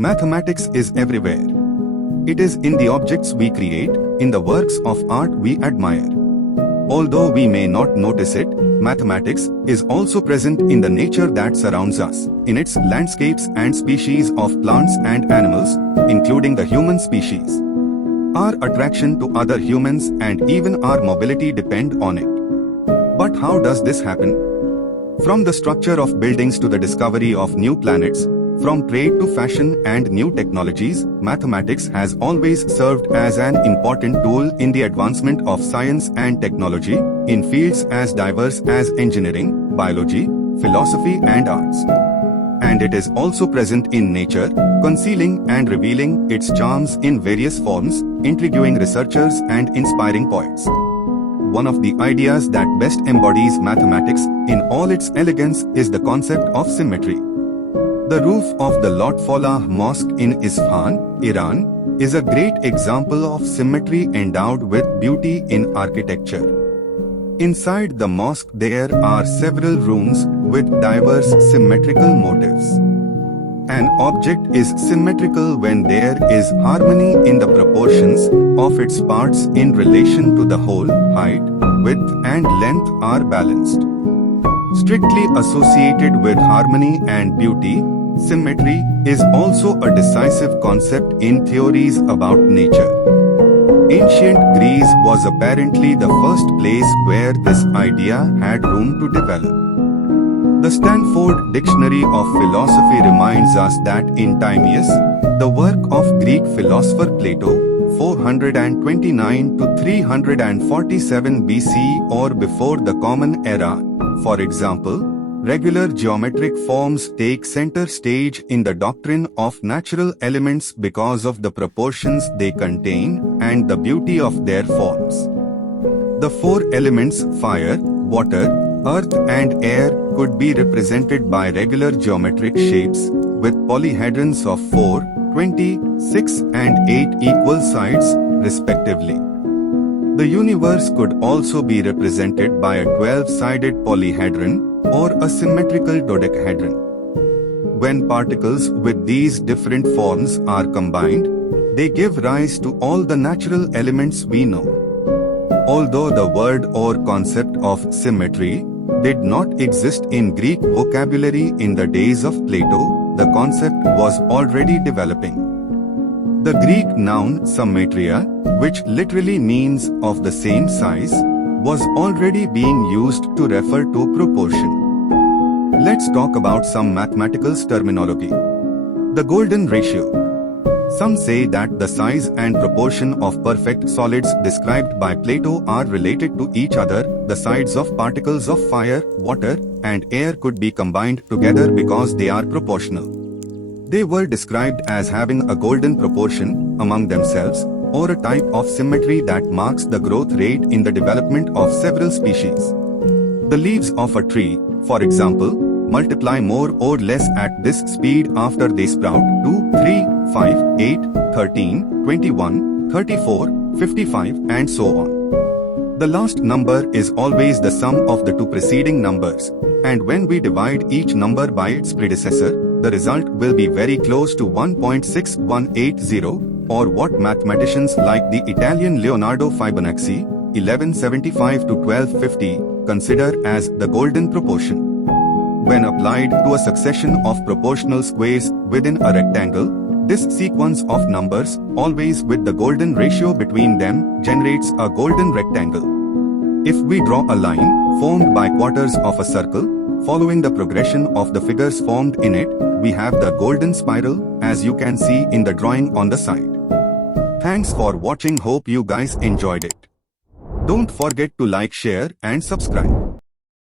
Mathematics is everywhere. It is in the objects we create, in the works of art we admire. Although we may not notice it, mathematics is also present in the nature that surrounds us, in its landscapes and species of plants and animals, including the human species. Our attraction to other humans and even our mobility depend on it. But how does this happen? From the structure of buildings to the discovery of new planets, from trade to fashion and new technologies, mathematics has always served as an important tool in the advancement of science and technology, in fields as diverse as engineering, biology, philosophy and arts. And it is also present in nature, concealing and revealing its charms in various forms, intriguing researchers and inspiring poets. One of the ideas that best embodies mathematics in all its elegance is the concept of symmetry. The roof of the Lot Falah Mosque in Isfahan, Iran, is a great example of symmetry endowed with beauty in architecture. Inside the mosque there are several rooms with diverse symmetrical motifs. An object is symmetrical when there is harmony in the proportions of its parts in relation to the whole. Height, width and length are balanced. Strictly associated with harmony and beauty, symmetry is also a decisive concept in theories about nature. Ancient Greece was apparently the first place where this idea had room to develop. The Stanford Dictionary of Philosophy reminds us that in Timaeus, the work of Greek philosopher Plato, 429 to 347 BC or before the Common Era, for example, regular geometric forms take center stage in the doctrine of natural elements because of the proportions they contain and the beauty of their forms. The four elements fire, water, earth and air could be represented by regular geometric shapes with polyhedrons of 4, 20, 6 and 8 equal sides, respectively. The universe could also be represented by a 12-sided polyhedron or a symmetrical dodecahedron. When particles with these different forms are combined, they give rise to all the natural elements we know. Although the word or concept of symmetry did not exist in Greek vocabulary in the days of Plato, the concept was already developing. The Greek noun symmetria, which literally means of the same size, was already being used to refer to proportion. Let's talk about some mathematical terminology. The golden ratio. Some say that the size and proportion of perfect solids described by Plato are related to each other. The sides of particles of fire, water, and air could be combined together because they are proportional. They were described as having a golden proportion among themselves, or a type of symmetry that marks the growth rate in the development of several species. The leaves of a tree, for example, multiply more or less at this speed after they sprout 2, 3, 5, 8, 13, 21, 34, 55 and so on. The last number is always the sum of the two preceding numbers, and when we divide each number by its predecessor, the result will be very close to 1.6180, or what mathematicians like the Italian Leonardo Fibonacci, 1175 to 1250, consider as the golden proportion. When applied to a succession of proportional squares within a rectangle, this sequence of numbers, always with the golden ratio between them, generates a golden rectangle. If we draw a line formed by quarters of a circle, following the progression of the figures formed in it, we have the golden spiral, as you can see in the drawing on the side. Thanks for watching. Hope you guys enjoyed it. Don't forget to like, share and subscribe.